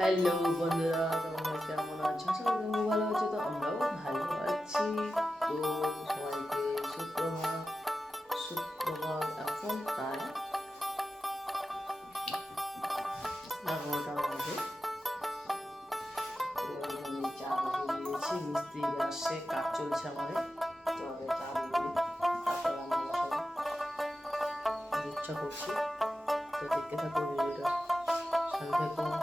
Hello বন্ধুরা, তোমরা কেমন আছো? আশা করি তোমরা ভালো আছো, তো আমরাও ভালো আছি। তো সবাইকে সুপ্রভাত সুপ্রভাত এখন প্রায় এগারোটা বাজে। চা বসিয়ে দিয়েছি, মিস্ত্রি আসছে, কাজ চলছে আমাদের। তো চা বসাবো ইচ্ছা করছি। তো দেখতে থাকো ভিডিওটা। সঙ্গে থাকো।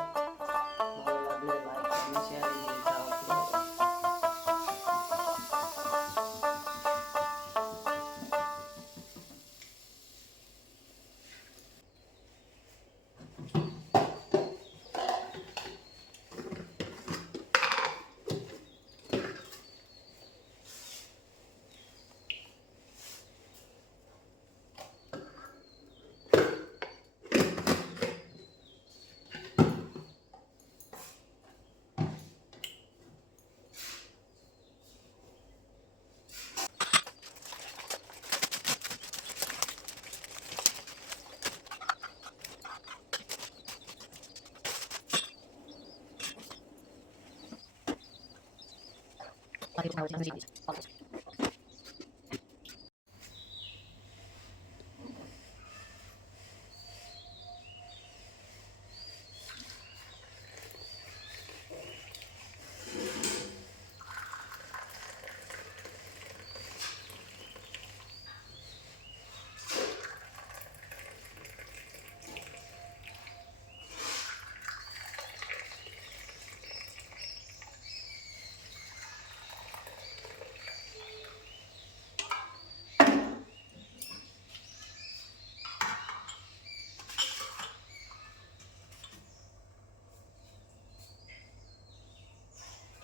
我先自己尝一下帮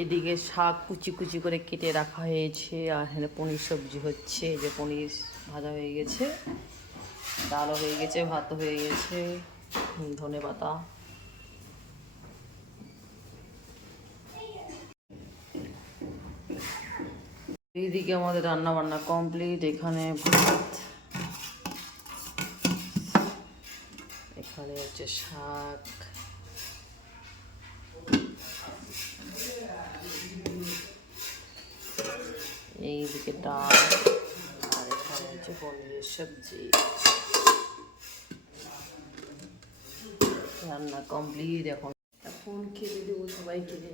এদিকে শাক কুচি কুচি করে কেটে রাখা হয়েছে, আর এখানে পনির সবজি হচ্ছে যে পনির ভাজা হয়ে গেছে, ডালও হয়ে গেছে, ভাতও হয়ে গেছে ধনে পাতা। এইদিকে আমাদের রান্না বান্না কমপ্লিট, এখানে ভাত, এখানে হচ্ছে শাক। এইদিকে ডাল, আর এখানে হচ্ছে পনিরের সবজি। রান্না কমপ্লিট এখন। এখন খেতে দেবো সবাই খেতে